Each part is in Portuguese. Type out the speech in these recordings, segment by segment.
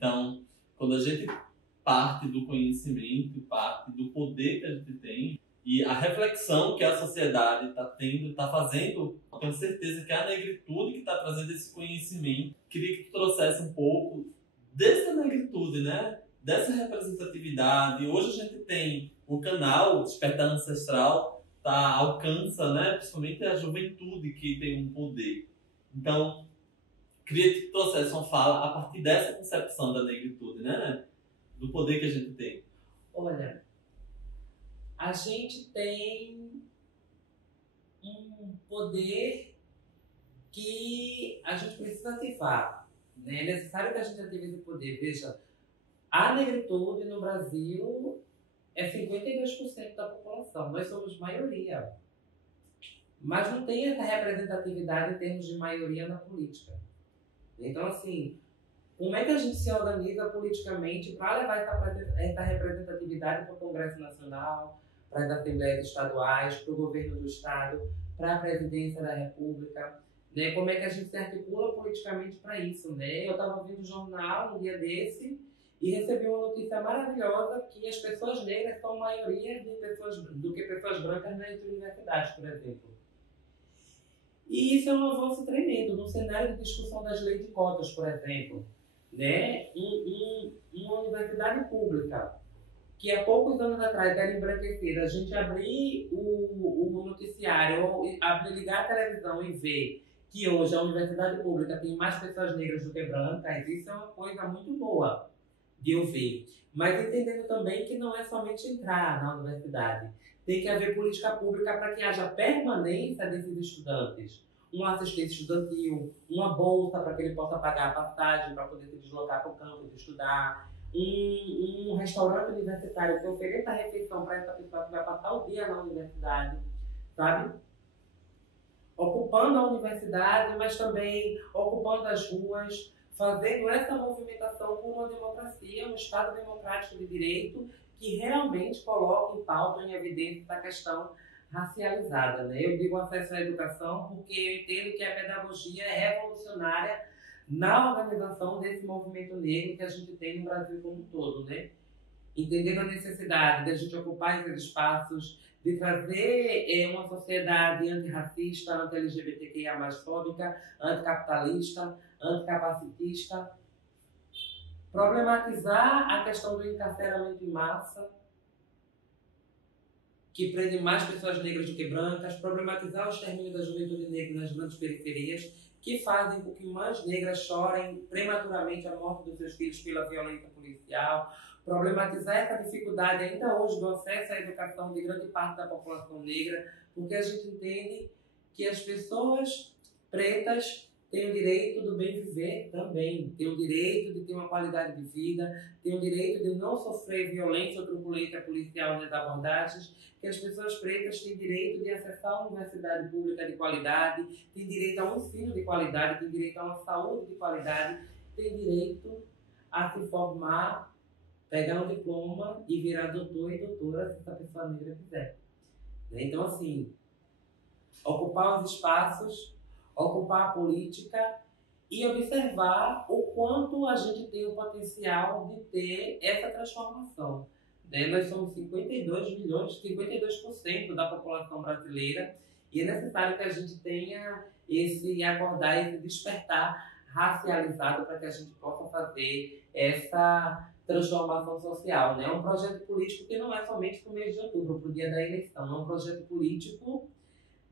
Então, quando a gente parte do conhecimento, parte do poder que a gente tem e a reflexão que a sociedade está tendo, está fazendo, eu tenho certeza que é a negritude que está trazendo esse conhecimento. Queria que tu trouxesse um pouco dessa negritude, né? Dessa representatividade. Hoje a gente tem o canal Despertar Ancestral, alcança, né? Principalmente a juventude que tem um poder. Então, queria que tu trouxesse uma fala a partir dessa concepção da negritude, né? Do poder que a gente tem. Olha, a gente tem um poder que a gente precisa ativar, né? É necessário que a gente ative esse poder. Veja, a negritude no Brasil é 52% da população. Nós somos maioria. Mas não tem essa representatividade em termos de maioria na política. Então, assim, como é que a gente se organiza politicamente para levar essa representatividade para o Congresso Nacional, para as Assembleias Estaduais, para o Governo do Estado, para a Presidência da República? Né? Como é que a gente se articula politicamente para isso? Né? Eu estava ouvindo o jornal um dia desse e recebi uma notícia maravilhosa que as pessoas negras são maioria do que pessoas brancas nas universidades, por exemplo. E isso é um avanço tremendo no cenário de discussão das leis de cotas, por exemplo. Né? Uma universidade pública que há poucos anos atrás era embranquecida, a gente abrir o noticiário ou ligar a televisão e ver que hoje a universidade pública tem mais pessoas negras do que brancas, isso é uma coisa muito boa de eu ver. Mas entendendo também que não é somente entrar na universidade, tem que haver política pública para que haja permanência desses estudantes. Uma assistência estudantil, uma bolsa para que ele possa pagar a passagem para poder se deslocar para o campus e estudar, um restaurante universitário que ofereça a refeição para essa pessoa que vai passar o dia na universidade, sabe? Ocupando a universidade, mas também ocupando as ruas, fazendo essa movimentação por uma democracia, um Estado democrático de direito que realmente coloque em pauta, em evidência, essa questão racializada, né? Eu digo acesso à educação porque eu entendo que a pedagogia é revolucionária na organização desse movimento negro que a gente tem no Brasil como um todo, né? Entendendo a necessidade de a gente ocupar esses espaços, de trazer uma sociedade antirracista, anti-LGBTQIA+, fóbica, anticapitalista, anticapacitista, problematizar a questão do encarceramento em massa, que prende mais pessoas negras do que brancas, problematizar o extermínio da juventude negra nas grandes periferias, que fazem com que mães negras chorem prematuramente a morte dos seus filhos pela violência policial, problematizar essa dificuldade ainda hoje do acesso à educação de grande parte da população negra, porque a gente entende que as pessoas pretas têm o direito do bem viver também, têm o direito de ter uma qualidade de vida, têm o direito de não sofrer violência ou truculência policial nas abordagens, que as pessoas pretas têm direito de acessar uma universidade pública de qualidade, têm direito a um ensino de qualidade, têm direito a uma saúde de qualidade, têm direito a se formar, pegar um diploma e virar doutor e doutora se essa pessoa negra quiser. Então, assim, ocupar os espaços, ocupar a política e observar o quanto a gente tem o potencial de ter essa transformação. Né? Nós somos 52 milhões, 52% da população brasileira e é necessário que a gente tenha esse acordar, esse despertar racializado para que a gente possa fazer essa transformação social. Né? É um projeto político que não é somente para o mês de outubro, para o dia da eleição, é um projeto político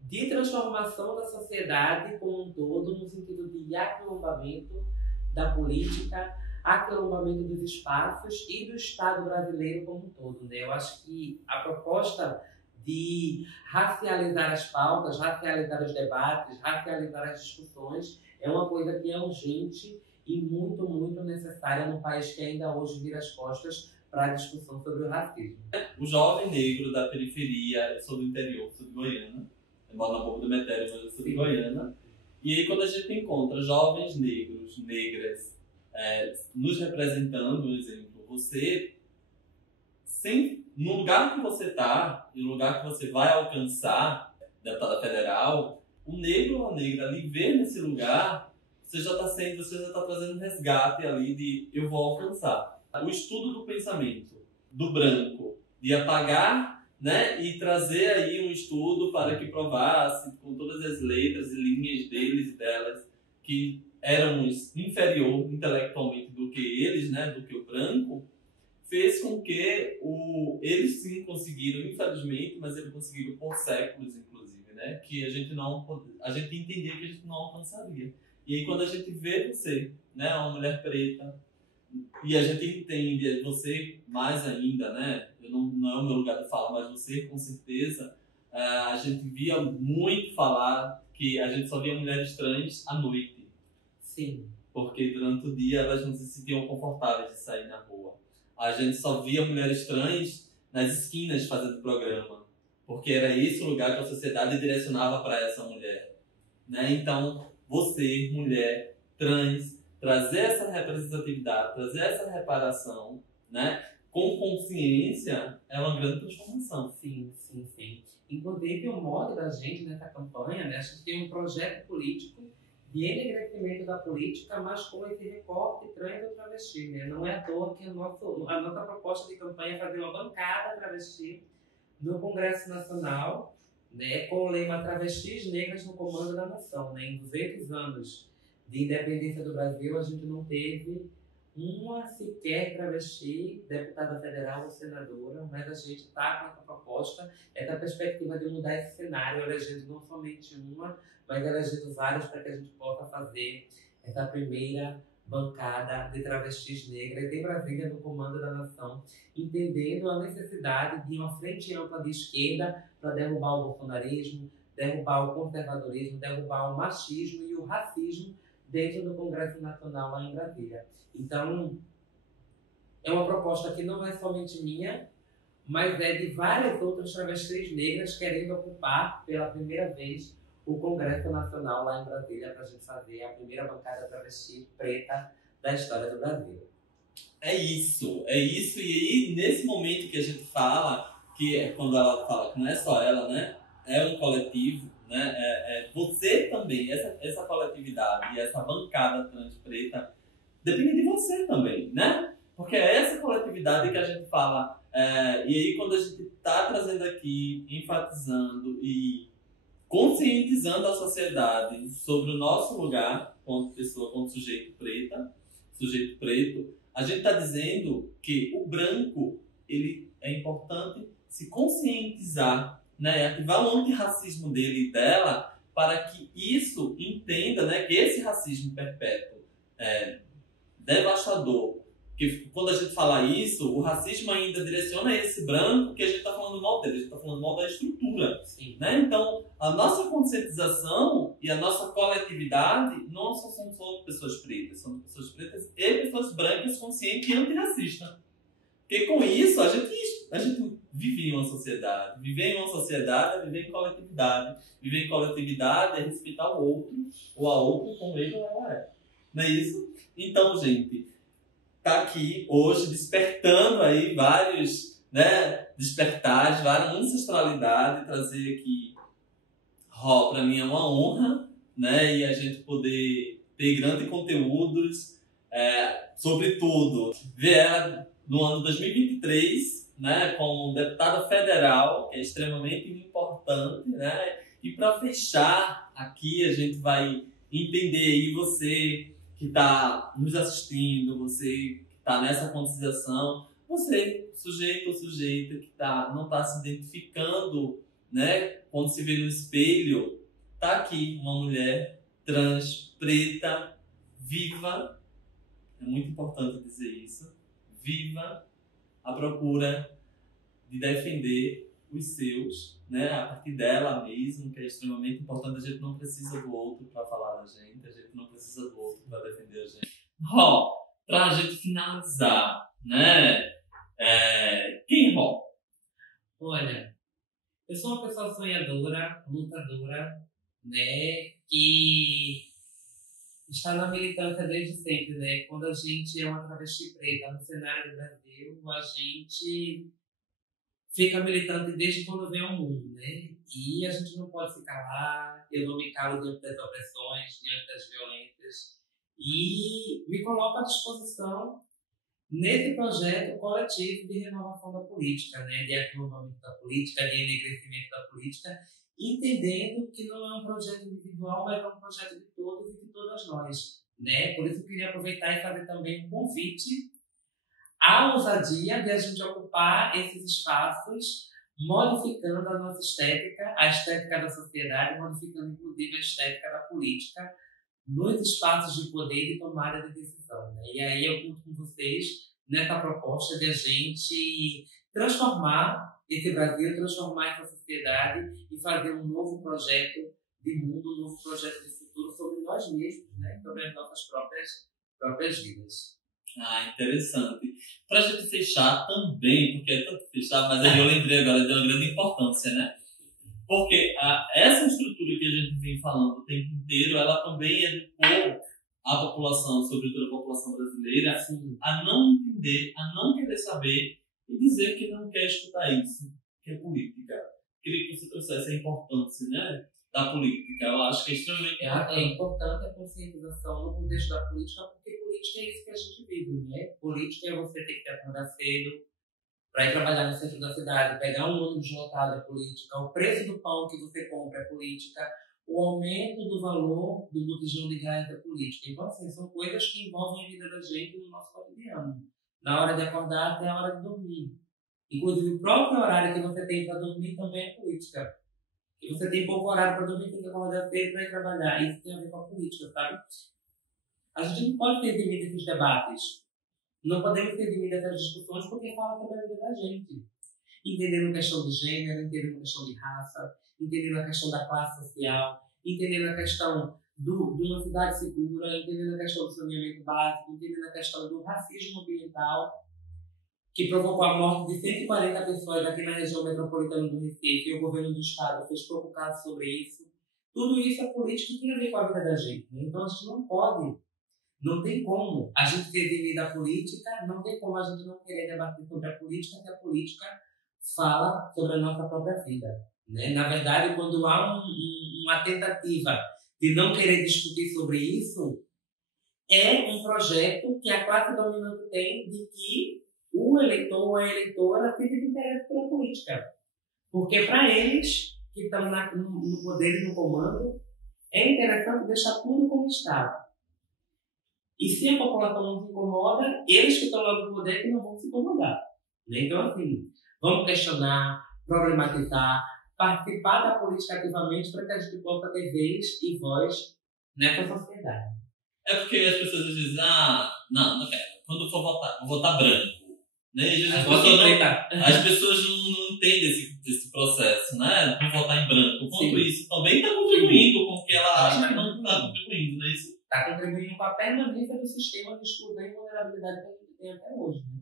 de transformação da sociedade como um todo, no sentido de aquilombamento da política, aquilombamento dos espaços e do Estado brasileiro como um todo. Né? Eu acho que a proposta de racializar as pautas, racializar os debates, racializar as discussões é uma coisa que é urgente e muito, muito necessária num país que ainda hoje vira as costas para a discussão sobre o racismo. O jovem negro da periferia, eu sou do interior, sou de Goiânia, eu moro na Boca do Metério, mas eu sou de Goiânia. E aí quando a gente encontra jovens negros, negras, nos representando, por exemplo, você, no lugar que você está, e no lugar que você vai alcançar, deputada federal, o negro ou a negra ali ver nesse lugar você já está trazendo um resgate ali de eu vou alcançar. O estudo do pensamento do branco, de apagar, né, e trazer aí um estudo para que provasse, com todas as letras e linhas deles e delas, que éramos inferior intelectualmente do que eles, né, do que o branco, fez com que eles sim conseguiram, infelizmente, mas eles conseguiram por séculos, inclusive, né, que a gente entendia que a gente não alcançaria. E aí quando a gente vê você, né, uma mulher preta, e a gente entende, você mais ainda, né, não é o meu lugar de fala, mas você com certeza, a gente via muito falar que a gente só via mulheres trans à noite. Sim. Porque durante o dia elas não se sentiam confortáveis de sair na rua. A gente só via mulheres trans nas esquinas fazendo programa, porque era esse o lugar que a sociedade direcionava para essa mulher, né? Então, você, mulher trans, trazer essa representatividade, trazer essa reparação, né? Com consciência, é uma grande transformação. Sim, sim, sim. Inclusive, o modo da gente nessa campanha, né? A gente tem um projeto político de enegrecimento da política, mas com esse recorte trans ou travesti, né? Não é à toa que a nossa proposta de campanha é fazer uma bancada travesti no Congresso Nacional, né, com o lema Travestis Negras no Comando da Nação. Né? Em 200 anos de independência do Brasil, a gente não teve uma sequer travesti, deputada federal ou senadora, mas a gente está com essa proposta, essa perspectiva de mudar esse cenário, elegendo não somente uma, mas elegendo várias para que a gente possa fazer essa primeira bancada de travestis negras em Brasília no Comando da Nação, entendendo a necessidade de uma frente ampla de esquerda para derrubar o bolsonarismo, derrubar o conservadorismo, derrubar o machismo e o racismo dentro do Congresso Nacional lá em Brasília. Então, é uma proposta que não é somente minha, mas é de várias outras travestis negras querendo ocupar pela primeira vez o Congresso Nacional lá em Brasília para a gente fazer a primeira bancada travesti preta da história do Brasil. É isso. E aí, nesse momento que a gente fala, que é quando ela fala que não é só ela, né? É um coletivo, né? Você também, essa coletividade e essa bancada trans preta depende de você também, né? Porque é essa coletividade que a gente fala. E aí, quando a gente está trazendo aqui, enfatizando e conscientizando a sociedade sobre o nosso lugar como pessoa, como sujeito preto, a gente está dizendo que o branco, ele é importante se conscientizar, né, ativar o antirracismo dele e dela, para que isso entenda, né, que esse racismo perpétuo, devastador, que quando a gente fala isso, o racismo ainda direciona esse branco que a gente está falando mal dele, a gente está falando mal da estrutura. Né? Então, a nossa conscientização e a nossa coletividade não são só pessoas pretas, são pessoas pretas e pessoas brancas conscientes e antirracistas. Porque com isso, a gente vive em uma sociedade. Viver em uma sociedade é viver em coletividade. Viver em coletividade é respeitar o outro, ou a outra como ele ou ela é. Não é isso? Então, gente, tá aqui hoje despertando aí vários, né, despertares, várias ancestralidade, trazer aqui, para mim é uma honra, né, e a gente poder ter grandes conteúdos, sobretudo, ver ela no ano 2023, né, como deputada federal, que é extremamente importante, né, e para fechar aqui a gente vai entender aí você que está nos assistindo, você que está nessa conscientização, você, sujeito ou sujeita, que não está se identificando, né? Quando se vê no espelho, está aqui uma mulher trans, preta, viva, é muito importante dizer isso, viva, à procura de defender os seus, né? A partir dela mesmo, que é extremamente importante. A gente não precisa do outro para falar da gente, a gente não precisa do outro para defender a gente. Para a gente finalizar, né? Quem é Ró? Olha, eu sou uma pessoa sonhadora, lutadora, né? Que está na militância desde sempre, né? Quando a gente é uma travesti preta no cenário do Brasil, a gente fica militante desde quando vem ao mundo, né? E a gente não pode se calar, eu não me calo diante das opressões, diante das violências. e me coloco à disposição nesse projeto coletivo de renovação da política, né, de aprimoramento da política, de enegrecimento da política, entendendo que não é um projeto individual, mas é um projeto de todos e de todas nós, né? Por isso eu queria aproveitar e fazer também um convite à ousadia de a gente ocupar esses espaços, modificando a nossa estética, a estética da sociedade, modificando inclusive a estética da política, nos espaços de poder e tomada de decisão, né? E aí eu conto com vocês nessa proposta de a gente transformar esse Brasil, transformar essa sociedade e fazer um novo projeto de mundo, um novo projeto de futuro sobre nós mesmos, né? Sobre as nossas próprias vidas. Interessante. Para a gente fechar também, porque é tanto fechar, mas aí eu lembrei agora de uma grande importância, né? Porque essa estrutura que a gente vem falando o tempo inteiro, ela também educou a população, sobretudo a população brasileira, a não entender, a não querer saber e dizer que não quer escutar isso, que é política. Queria que você trouxesse a importância, né, da política. Eu acho que é extremamente importante. É importante a conscientização no contexto da política, porque política é isso que a gente vive, né? Política é você ter que acordar cedo para ir trabalhar no centro da cidade, pegar um ônibus lotado é política, o preço do pão que você compra é política, o aumento do valor do botijão de gás é política. Então, assim, são coisas que envolvem a vida da gente no nosso cotidiano, na hora de acordar até a hora de dormir. Inclusive, o próprio horário que você tem para dormir também é política. Se você tem pouco horário para dormir, tem que acordar cedo para ir trabalhar. Isso tem a ver com a política, sabe? A gente não pode ter limite esses debates. Não podemos ter limite essas discussões porque fala sobre a vida da gente. Entendendo a questão de gênero, entendendo a questão de raça, entendendo a questão da classe social, entendendo a questão de uma cidade segura, entendendo a questão do saneamento básico, entendendo a questão do racismo ambiental, que provocou a morte de 140 pessoas aqui na região metropolitana do Recife, e o governo do estado fez pouco caso sobre isso. Tudo isso é política e tem a ver com a vida da gente, né? Então a gente não pode, não tem como a gente ser eximir da política, não tem como a gente não querer debater sobre a política, porque a política fala sobre a nossa própria vida, né? Na verdade, quando há uma tentativa de não querer discutir sobre isso, é um projeto que a classe dominante tem de que o eleitor ou a eleitora tem interesse pela política. Porque para eles, que estão no poder e no comando, é interessante deixar tudo como está. E se a população não se incomoda, eles que estão lá no poder que não vão se incomodar. Né? Então, assim, vamos questionar, problematizar, participar da política ativamente para que a gente possa ter vez e voz nessa sociedade. É porque as pessoas dizem, não quero. Quando for votar, vou votar branco. Né? As pessoas não entendem esse processo, né? Vou votar em branco. Quanto isso também está contribuindo com o que ela acha que não está contribuindo, não é isso? Está contribuindo com a permanência do sistema de exclusão e vulnerabilidade que a gente tem até hoje. Né?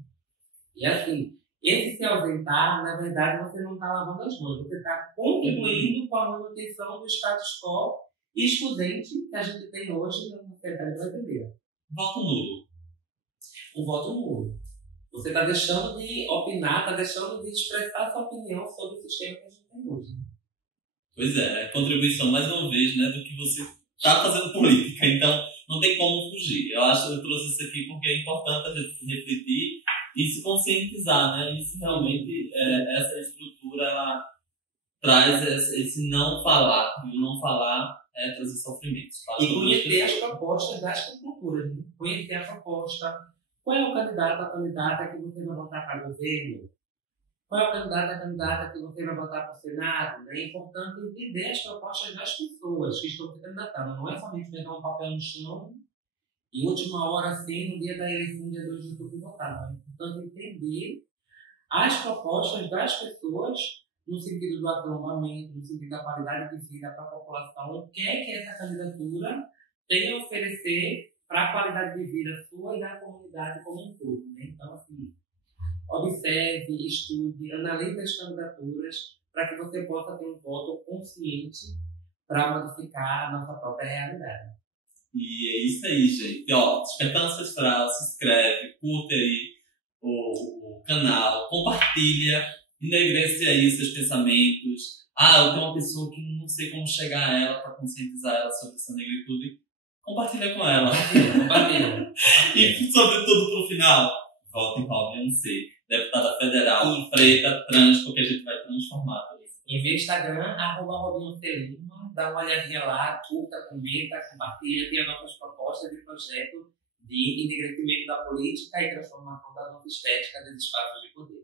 E assim, esse se ausentar, na verdade, você não está lavando as mãos, você está contribuindo com a manutenção do status quo excludente que a gente tem hoje na sociedade brasileira. Voto nulo. Um voto nulo. Você está deixando de opinar, está deixando de expressar sua opinião sobre o sistema que a gente tem hoje. Pois é, contribuição mais uma vez, né, do que você está fazendo política. Então, não tem como fugir. Eu acho que eu trouxe isso aqui porque é importante a gente refletir e se conscientizar, né? Isso realmente, essa estrutura, ela traz esse não falar. E o não falar é trazer sofrimentos. E conhecer as propostas das candidaturas. Né? Conhecer a proposta. Qual é o candidato, a candidata que você vai votar para governo? Qual é o candidato, a candidata que você vai votar para o Senado? É importante entender as propostas das pessoas que estão se candidatando. Não é somente pegar um papel no chão e, última hora, assim, no dia da eleição, dia 2 de outubro, votar. Não. É importante entender as propostas das pessoas no sentido do acampamento, no sentido da qualidade de vida para a população. O que é que essa candidatura tem a oferecer para a qualidade de vida sua e da comunidade como um todo. Né? Então, assim, observe, estude, analise as candidaturas para que você possa ter um voto consciente para modificar a nossa própria realidade. E é isso aí, gente. Ó, Despertando Ancestral, se inscreve, curte aí o canal, compartilha, enegrece aí seus pensamentos. Eu tenho uma pessoa que não sei como chegar a ela para conscientizar ela sobre essa negritude. compartilha com ela. Compartilha. E, sobretudo, pro final, votem para a Beyoncé, deputada federal, preta, trans, porque a gente vai transformar tudo isso. Envia o Instagram, @Robinhotelima, dá uma olhadinha lá, curta, comenta, compartilha, tem as nossas propostas de projeto de enegrecimento da política e transformação da nossa estética dos espaços de poder.